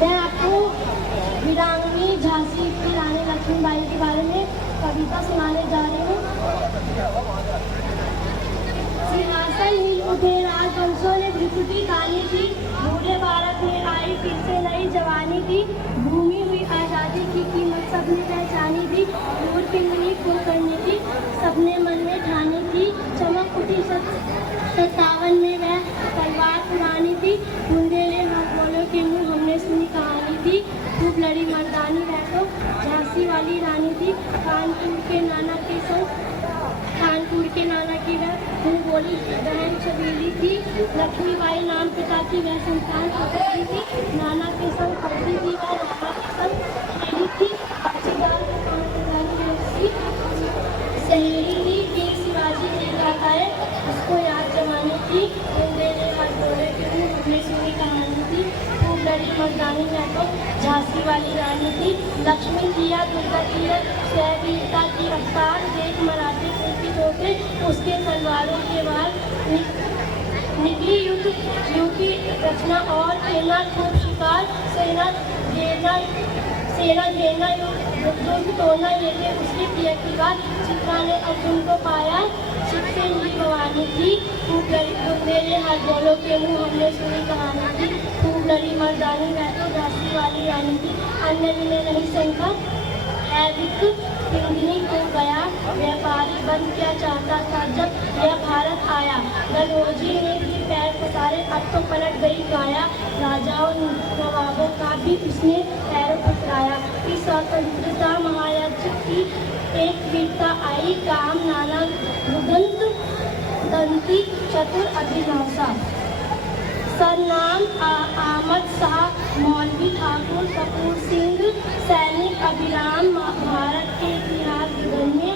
मैं आपको वीरांगनी झांसी की रानी लक्ष्मीबाई के बारे में कविता सुनाने जा रही हूँ। सिंहासन हिल उठे, राजवंशों ने भ्रिकुटी तानी थी, बूढ़े भारत में आई फिर से नई जवानी थी, भूमि हुई आज़ादी की कीमत सबने पहचानी थी, दूर पिंगली को करनी थी, सबने मन में ठानी थी, चमक उठी 57 में वह तलवार पुरानी थी, बुंदेले हाथ बोलो के मुँह हमने सुनी कहानी थी, खूब लड़ी मर्दानी वह तो झांसी वाली रानी थी, कानपुर के नाना की वह मुँह बोली बहन छबीली थी, लक्ष्मीबाई नाम पिता की वह संतान पकड़ी थी, नाना के संग पढ़ती थी वह नाना के संग खेली थी, सहेली थी वीर शिवाजी की गाथाएं उसको याद जमानी थी, बुंदेले हाथ बोले के मुँह हमने सुनी कहानी थी, खूब लड़ी मर्दानी वह तो झांसी वाली रानी थी, लक्ष्मी जिया दुर्गा तीरथ वीरता की रफ्तार देख मराठी की तोपे उसके तलवारों के वार निकली युद्ध की रचना और खेलना खूब शिकार सेना घेरना युद्ध तोड़ना ये थे उसके प्रिय की बात। चित्रा ने अर्जुन को पाया शिव से ही भवानी थी, खूब लड़ी बुंदेले हाथ बोलो के मुँह हमने सुनी कहानी थी, खूब लड़ी मर्दानी वह तो झांसी वाली रानी थी, अन्य में नहीं शंका पिंगली को गया व्यापारी बन क्या चाहता था जब यह भारत आया, गलहौजी ने भी पैर पसारे अब तो पलट गई काया, राजाओं नवाबों का भी उसने पैर पसराया, इस स्वतंत्रता महाराज की एक वीरता आई, काम नाना रुदंत दंती चतुर अभिलाषा, सरनाम अहमद शाह मौलवी ठाकुर कपूर सिंह सैनिक अभिराम भारत के इतिहास में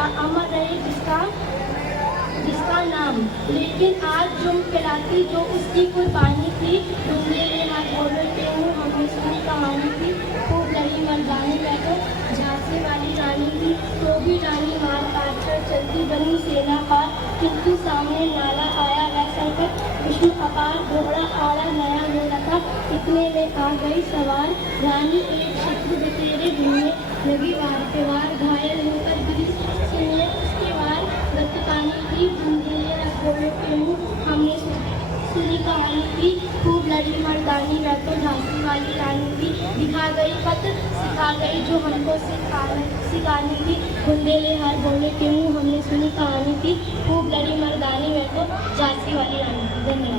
अमर रहे जिसका नाम, लेकिन आज जो कहलाती जो उसकी कुर्बानी थी, बुंदेले हाथ बोलो के मुँह हमने सुनी कहानी थी, खूब लड़ी मर्दानी वह तो झांसी वाली रानी थी, तो भी रानी मार काट कर चलती बनी सेना पार, किंतु सामने नाला आया वह संकट विष्णु अपार, घोड़ा आड़ा नया मेला था, इतने में आ गई सवार रानी, एक शत्रु बतेरे भूमि लगी वार पे वार, घायल होकर गिरी सुनिए उसके वार, रक्त पानी थी बुंदेले बोलो के मुँह हमने सुनी कहानी थी, खूब लड़ी मर्दानी वह तो झांसी वाली रानी थी, दिखा गई पथ सिखा गई जो हमको सिखानी थी, बुंदेले हाथ बोले के मुँह हमने सुनी कहानी थी, खूब लड़ी मर्दानी वह तो झांसी वाली रानी थी। धन्यवाद।